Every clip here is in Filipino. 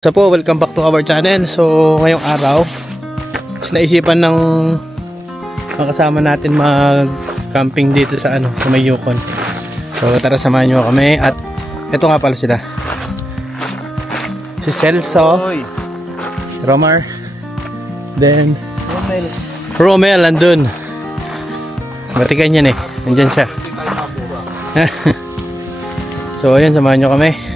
So po, welcome back to our channel. So ngayong araw, naisipan ng kasama natin mag-camping dito sa sa may Yukon. So tara, samahan nyo kami. At ito nga pala sila, si Celso, Romar, then Romel andun. Batikan yan nandyan siya. So ayun, samahan nyo kami.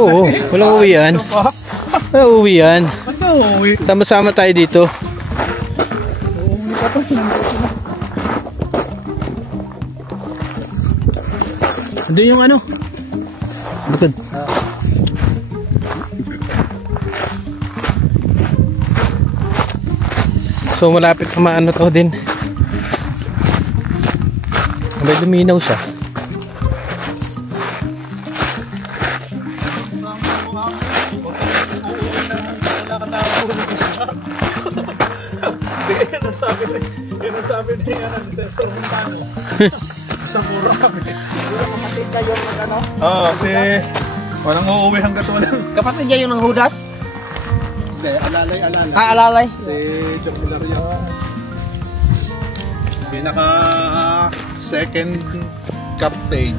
Oo, walang uwi yan. Walang uwi yan. Sama-sama tayo dito. Doon yung bukod. So malapit na to din. May luminaw siya. Sabi niya sa Stormano. Sa mura kami. Mura kapatid niya yung kasi walang uuwi hanggat walang. Kapatid niya yung ng Hudas? Hindi, alalay. Alalay. Si John Milario. Pinaka second captain.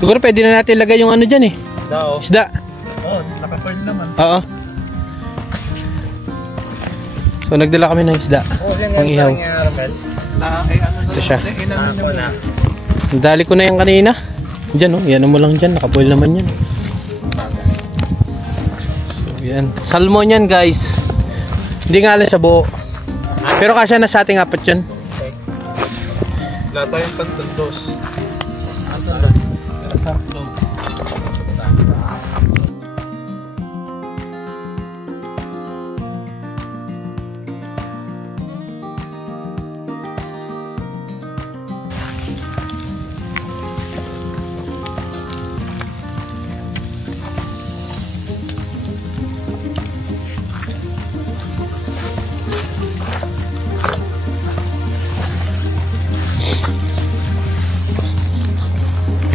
Siguro pwede na natin lagay yung dyan isda. Oo, naka-coil naman. Oo. So nagdala kami ng isda. Pang ihaw. Ito siya. Nagdali ko na yan kanina. Dyan yan mo lang dyan. Naka-boil naman yan. So yan. Salmon yan guys. Hindi nga lang sa buo. Pero kasya na sa ating apat yan. Wala tayong pantandos. Sarap.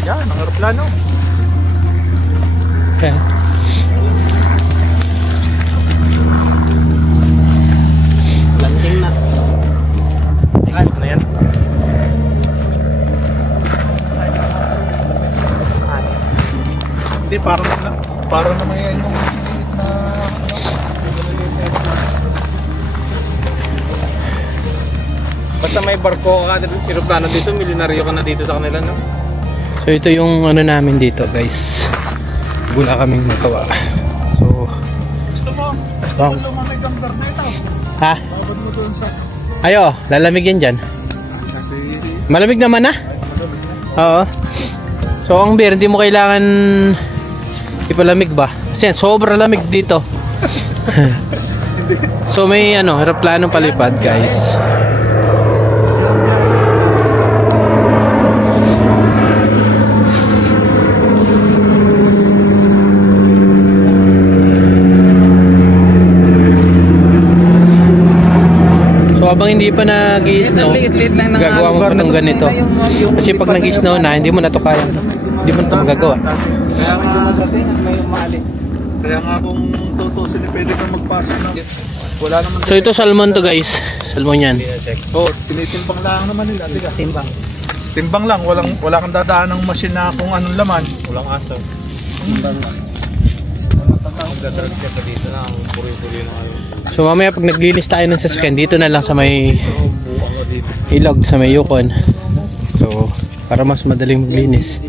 Yan, ang aeroplano. Okay. Landing na. Ay, na yan. Hindi, parang naman yan yung basta may barko ka, aeroplano dito, milyonaryo ka na dito sa kanila, no? So ito yung namin dito guys. Wala kaming nagawa. So gusto mo? Lumamig ang garneta. Ha? Babad mo doon sa ayo, lalamig yan dyan. Malamig naman Oo. So ang beer, hindi mo kailangan ipalamig ba? Kasi sobra lamig dito. So may aeroplanong palipad guys. So habang hindi pa nag-i-snow, gagawa mo pa ng ganito. Kasi pag nag-i-snow na, hindi mo na ito kaya. Hindi mo na ito magagawa. Kaya nga kung tutusin, pwede kang magpasa na. Wala naman. So ito salmon to guys. Salmon yan. Oh, tinitimbang lang naman nila. Timbang. Timbang lang. Wala kang dadaan ng machine na kung anong laman. Walang asaw. Timbang lang. So mamaya pag naglinis tayo ng sasakyan, dito na lang sa may ilog, sa may Yukon. So para mas madaling maglinis.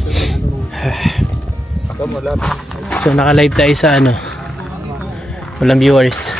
So naka-live tayo sa walang viewers.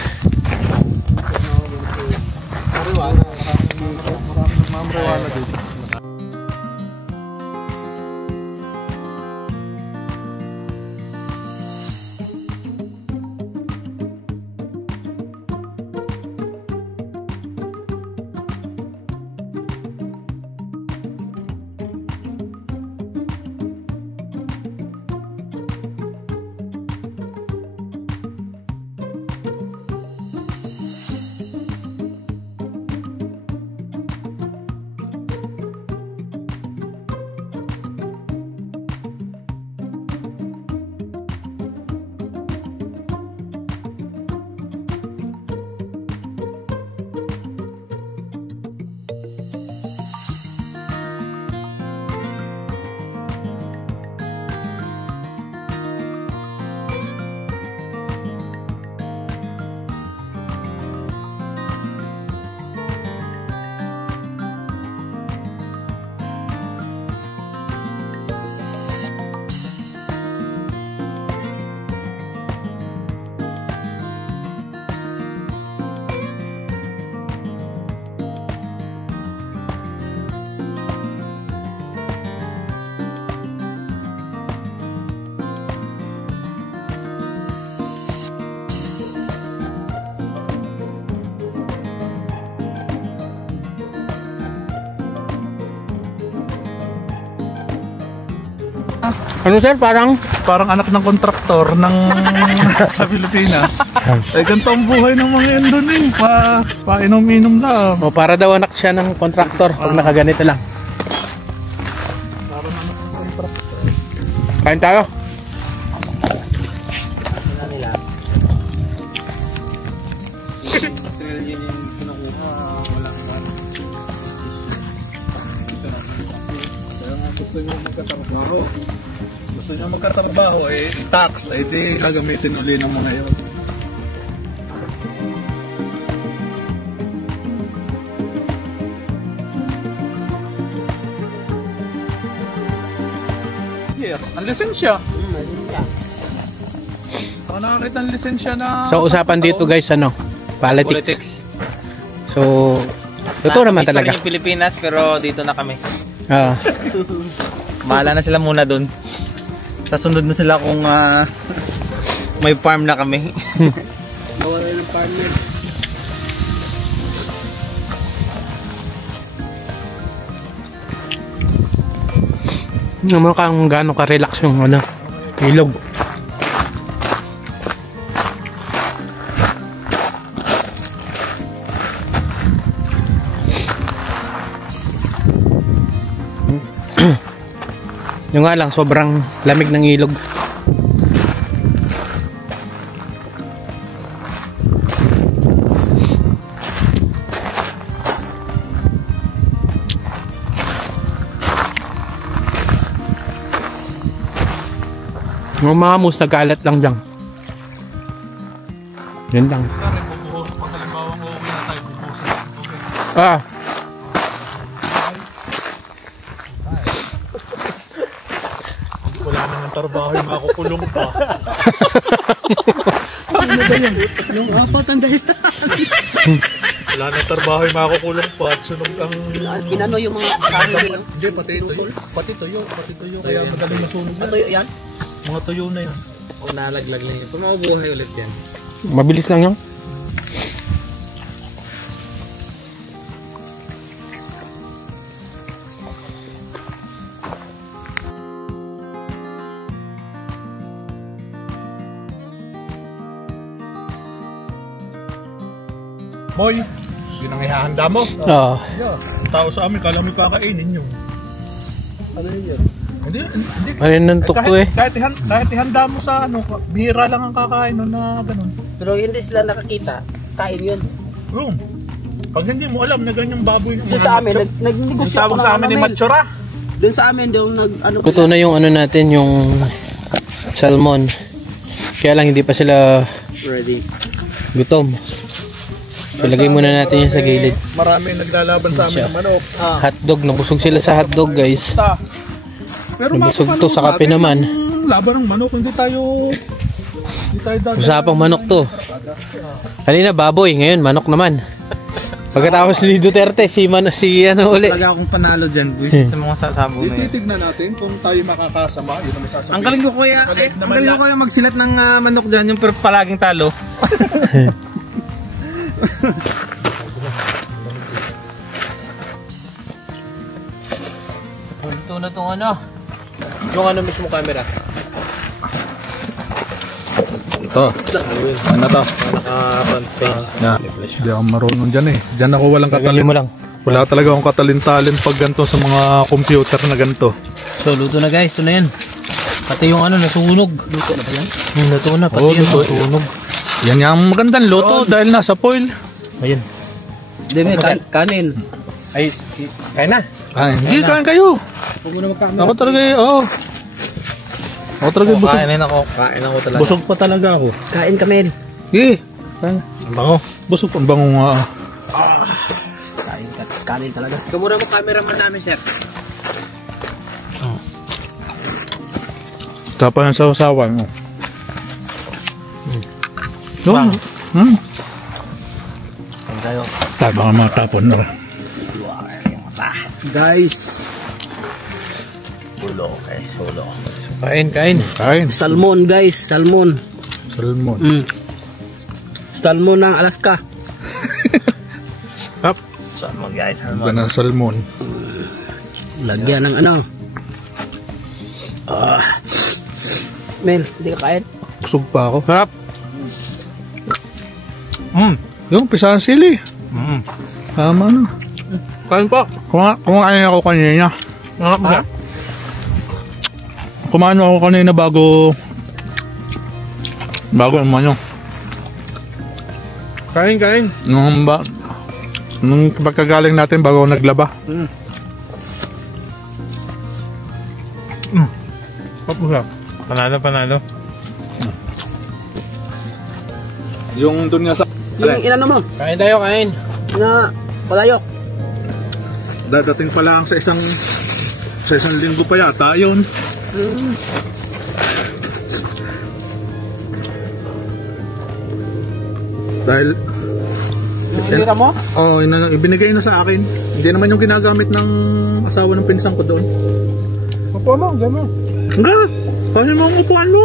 Ano sir, parang anak ng kontraktor ng sa Pilipinas. Ay ganito ang buhay ng mga Indonin, painom-inom lang. o para daw anak siya ng kontraktor pag nakaganito lang. Parang anak ng kontraktor. Kain tayo. Gusto niya magkatrabaho, tax, di gagamitin uli ng mga yun. Yes, ang lisensya. Ako nakakita ang lisensya na... So usapan dito guys, ano? Politics. So, totoo naman talaga. Yung Pilipinas pero dito na kami. Bahala na sila muna dun. Sasunod na sila kung may farm na kami. Nawala ng farmer. Naman kang gaano ka-relax yung ano, ilog. Yung nga lang, sobrang lamig ng ilog. Yung mga mus nagkalat lang dyan. Yan lang. Ah. Wala nang trabaho, makukulong pa. Ano ba yan? Yung apat ang dahilan. Wala nang trabaho, makukulong pa at sunog ang... Inano yung mga kahoy nila? Hindi, pati tuyo. Kaya madaling masunog yan. Tuyo yan? Mga tuyo na yan. O nalaglag lang yun. Pumabuhay ulit yan. Mabilis lang yan. Boy, yun ang ihahanda mo. Oo. Yeah. Ang tao sa amin, kala mo kakainin yun. Ano yun? Hindi. Maninuntok ko eh. Kahit ihanda mo sa ano, bihira lang ang kakain nun na ganun. Pero hindi sila nakakita. Kain yun. Pag hindi mo alam na ganyang baboy. Doon sa amin, nag-negosyo tawag sa amin ni Matsura. Doon sa amin, doon ano. Luto na yung ano natin, yung salmon. Kaya lang hindi pa sila Ready. gutom. Ilagay muna natin yan sa gilid. Marami naglalaban sa amin ng manok. Hotdog, nabusog sila sa hotdog guys. Pero nabusog to sa kape naman. Laban ng manok, hindi tayo Usapang manok to. Kanina baboy, ngayon manok naman. Pagkatapos ni Duterte, si ano uli. Talaga akong panalo dyan, boys, sa mga sasabo na yan. Titignan natin kung tayo makakasama. Yun ang masasabi. Ang galing ko kuya magsilat ng manok dyan, yung palaging talo. Ito na itong ano. Yung ano mismo camera. Ito. Ano to? Naka-front page. Hindi ako marunong dyan eh. Dyan ako walang Galing mo lang. Wala talaga akong katalin-talin pag ganito sa mga computer na ganito. So luto na guys, ito na yan. Pati yung ano nasunog. Luto na ba yan? Luto na, pati yung nasunog. Yan yung magandang luto dahil nasa foil. Ayun. Hindi, may kanin. Ay, kain na. Hindi, kain kayo. Huwag mo na magkamera. Ako talaga Ako talaga busog. Kain ako talaga. Busog pa talaga ako. Kain kami. Kain. Ang bango. Busog pa. Ang bango nga. Kanin talaga. Ikaw muna mo cameraman namin, sir. Tapa ng sawasawan mo. Tayo. Tapa nga matapon na. Guys. Kain. Salmon guys, salmon. Salmon ng Alaska. Up. Salmon guys. Ganda ng salmon. Lagyan ng ano. Mel, hindi ka kain? Kusog pa ako. Sarap. Yung pisahan sili. Tama na. Kain po. Kumain ako kanina. Sarap na. Kumain ako kanina bago naman yun. Kain. Nung pagkagaling natin bago naglaba. Panalo. Yung dun nga sa... Yung inano mo, Kain tayo. na palayok. Dadating pa lang sa isang linggo pa yata yun. Dahil Hira mo? ibinigay na sa akin. Hindi naman yung ginagamit ng asawa ng pinsan ko doon. Upo mo, gano'n. Hanggang, paano mo ang upuan mo?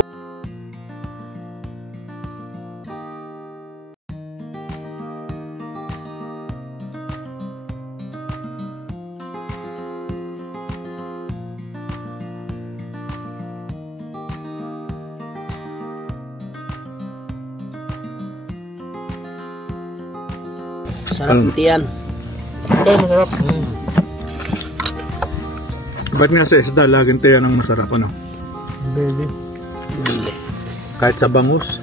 Sarap tiyan. Ito, masarap. Ba't nga sa isda, laging tiyan ang masarap, ano? Baby. Kahit sa bangus.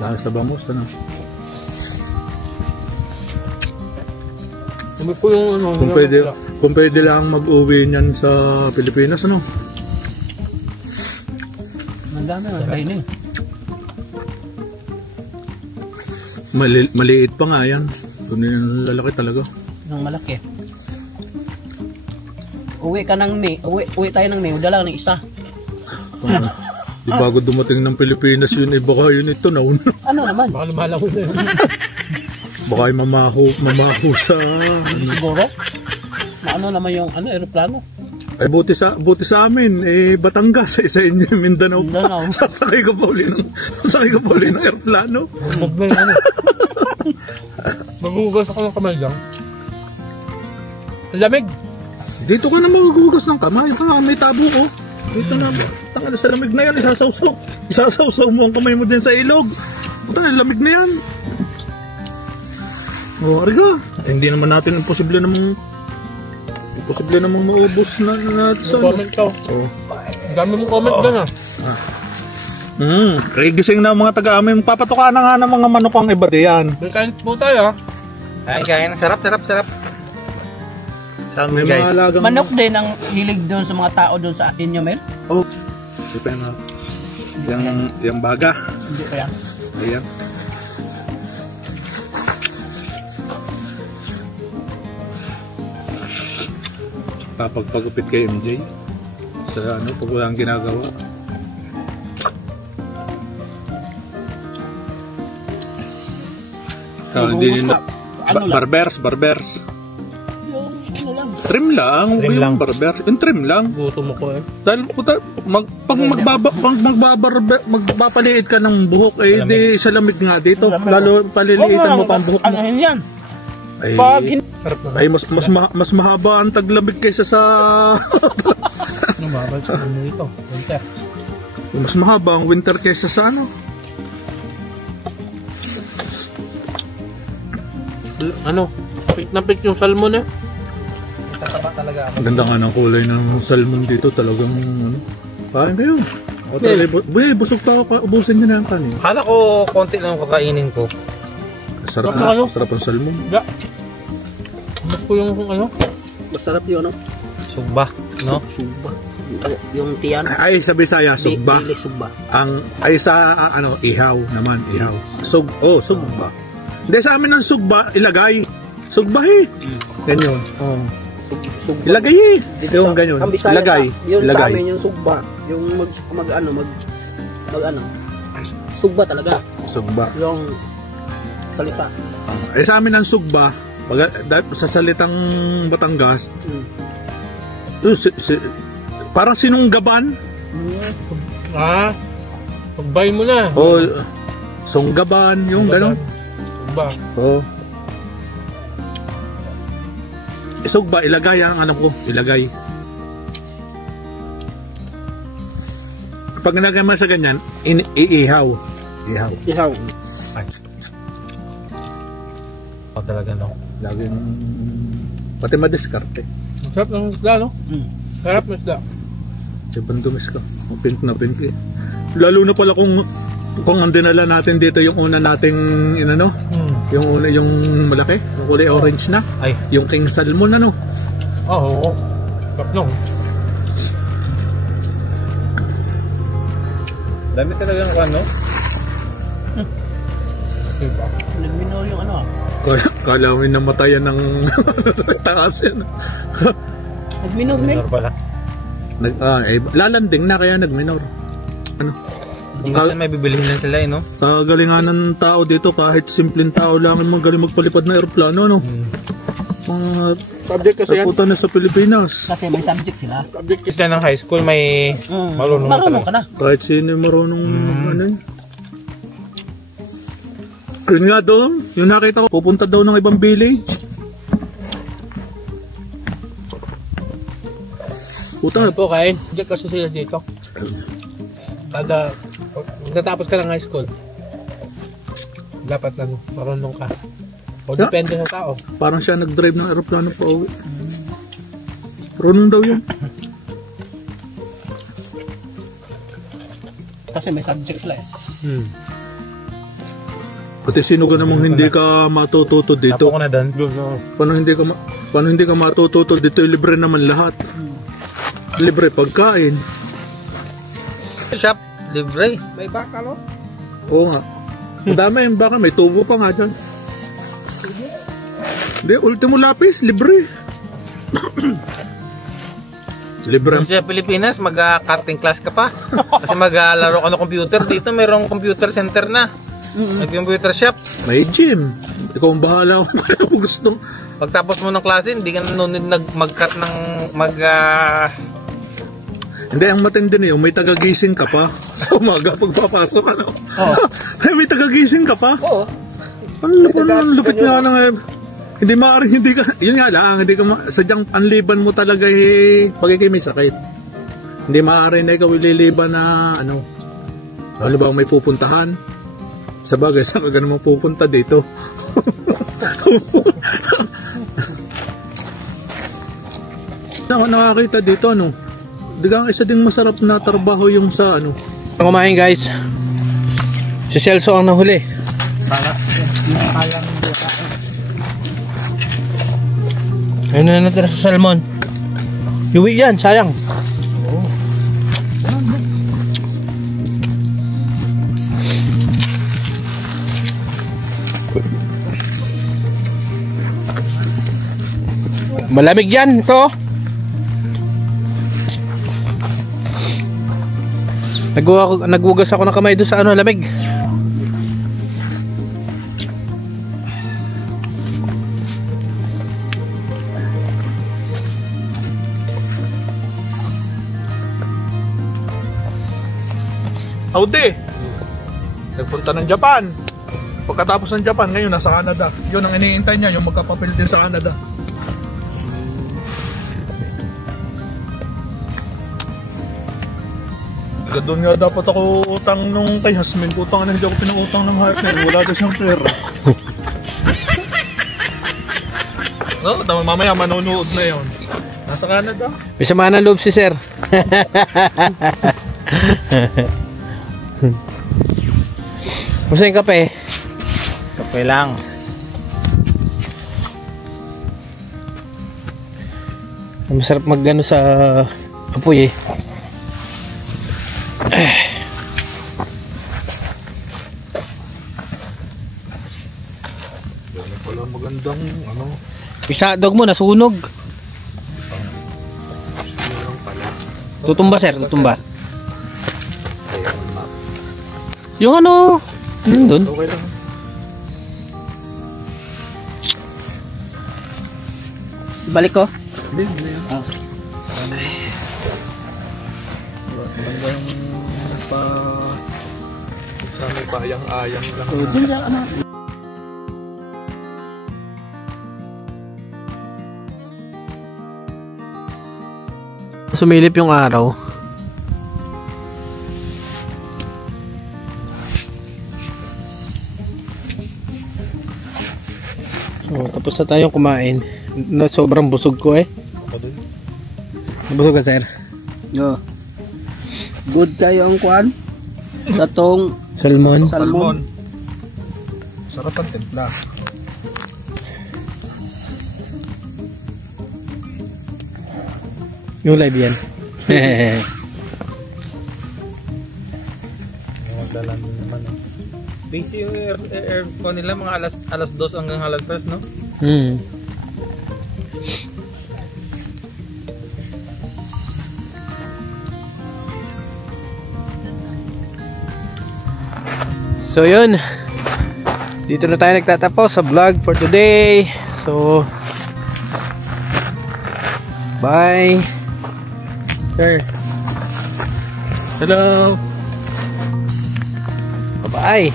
Dahil sa bangus, ano? Sabi po yung ano. Kung pwede lang mag-uwi niyan sa Pilipinas, ano? Mandami na kainin. Maliit pa nga yan. Kung yung lalaki talaga. Yung malaki. Uwi tayo ng May, dala ng isa. Bago dumating ng Pilipinas yun, baka yun ito na una. Ano naman? Baka lumalang ko na yun. Baka ay mamaho sa... Siguro? Ano naman yung aeroplano? Ay buti sa amin, Batangas, sa inyo yung Mindanao. Sasakay ko pa uli ng aeroplano. Magugas ako ng kamay lang. Lamig. Dito ka na magugas ng kamay. May tabo ko. Dito na. Tanga sa lamig na yan. Isasawsaw mo ang kamay mo din sa ilog. Tanga, lamig na yan. Ariga. Hindi naman natin imposible namang maubos na sa... Comment ka. Ang dami mong comment doon Gising na ang mga taga-amin. Papatuka na nga ng mga manok ang iba diyan. Kain po tayo. Kain. Sarap. May mga alagang... Manok din ang hilig doon sa mga tao doon sa atin nyo, Mel? Oh. Yung baga. Hindi kaya. Ayan. Papagpagupit kay MJ. Sa pag walang ginagawa. Hindi barbers. Trim lang. Yung trim lang. Gusto mo ko Dahil pag magpapaliit ka ng buhok, di sa lamig nga dito. Lalo paliliitan mo pa ang buhok mo. Ano yan? Ay mas mahaba ang taglamig kaysa sa... Mabal sa ano ito. Winter. Mas mahaba ang winter kaysa sa ano. Napik yung salmon Ang ganda nga ng kulay ng salmon dito. Talagang kain kayo. Busog pa ako. Ubusin nyo na yung kanin. Akala ko konti lang kakainin ko. Sarap ang salmon. Ano po yung Masarap yun, no? Sugba, no? Sugba. Yung tiyan. Ay, sa Bisaya, sugba. Dili sugba. Ay sa ihaw naman, ihaw. Sugba. Hindi, sa amin ang sugba, ilagay. Sugba Yan yun. Sugba. Ilagay yung ganyan. Ilagay. Yung sa amin yung sugba. Yung sugba talaga. Sugba. Yung salita. Sa amin ang sugba, sa salitang Batangas, parang sinunggaban. Pagbay mo na. Sunggaban, yung gano'n. Sugba. Sugba, ilagay ang alam ko. Ilagay. pag nagay sa ganyan, iihaw. Ihaw. Ihaw. O talaga no. Laging pati madiskarte. Sarap ng isda, no? Sarap ng isda. Ibang dumis ka. Pink na pink eh. Lalo na pala kung ang dinala natin dito yung una nating inano, yung una yung malaki, yung kulay orange na. Ay. Yung king salmon ano. Oo. Sarap nung. Dami talagang ano. Diba? Nagminor yung ano. Kala mo namatayan ng taas yan. Nagminor Minor pala. Lalanding na kaya nagminor. Ano? Hindi kasi may bibilihin lang sila no. Kagalingan ng tao dito kahit simpleng tao lang magaling magpalipad ng eroplano no. Mga Subject kasi yan. puta na sa Pilipinas. Kasi may subject sila. Subject is na ng high school, may marunong ka na. Kahit sino yung marunong ano yun. Yun nga doon, yung nakita ko, pupunta daw ng ibang village. Puta, po kain. Subject kasi sila dito. Kada natapos ka ng high school, dapat na marunong ka. O depende sa tao. parang siya nag-drive ng aeroplano pa uwi. Marunong daw yun. Kasi may subject sila eh. Pati sino ka namang hindi ka matututo dito. Tapo ko na doon. Paano hindi ka matututo dito? Libre naman lahat. Libre pagkain. Shop, libre. May baka no? Oo nga. Ang dami yung baka, may tubo pa nga dyan. Hindi, ultimo lapis, libre. Libre. Sa Pilipinas, mag-cutting class ka pa. Kasi mag-laro ka ng computer. Dito mayroong computer center na. Nag-computer shop. May gym. Ikaw ang bahala kung ano mo gusto. Pagtapos mo ng klase, hindi ka nanonood mag-cut ng Hindi, ang matindi niyo, may tagagising ka pa. Sa umaga, pagpapasok, ano? Oo. May tagagising ka pa? Oo. Ang lupit nga lang eh. Hindi maaaring hindi ka, yun nga lang, hindi ka, sadyang anliban mo talaga eh, pagiging may sakit. Hindi maaaring na ikaw ililiban na, ano, lalo ba may pupuntahan? Sa bagay, saan ka ganun pupunta dito? Nakakita dito, ano, digang isa ding masarap na trabaho yung sa, ano. Kumain guys. Si Celso ang nahuli. Ayun na natira sa salmon. Yuwi yan, sayang. Malamig yan ito. Naghugas ako ng kamay doon sa ano, lamig. Howdy! Nagpunta ng Japan. Pagkatapos ng Japan, ngayon nasa Canada. Yun ang iniintay niya, yung magkapapil din sa Canada. Doon nga dapat ako utang nung kay Hasmin. Putang na hindi ako pinautang ng Hasmin. Wala daw siyang pera. No, tama, mamaya manonood na yun. Nasa Canada. May sama ng loob si sir. Gusto yung kape? Kape lang. Masarap magano sa apoy eh. Yan pala magandang ano. Isa dog mo nasunog. Tutumba sir, tutumba. Yung ano, doon. Okay lang. Balik ko. Hindi, hindi yan. Maganda yung pa... Sa may payang-ayang lang. Dun sa ano. Sumilip yung araw. Tapos na tayong kumain. Na sobrang busog ko eh. Nabusog ka, sir? Yo. Good kayo ang kwan. Sa tong Salmon. Salmon. Sarap ang timpla. Yung live yan. Magdalan din naman. Busy yung aircon nila mga alas 2 hanggang alas 3, no? So yun, dito na tayo nagtatapos sa vlog for today. So bye sir. Hello. Bye bye.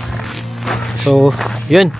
So yun,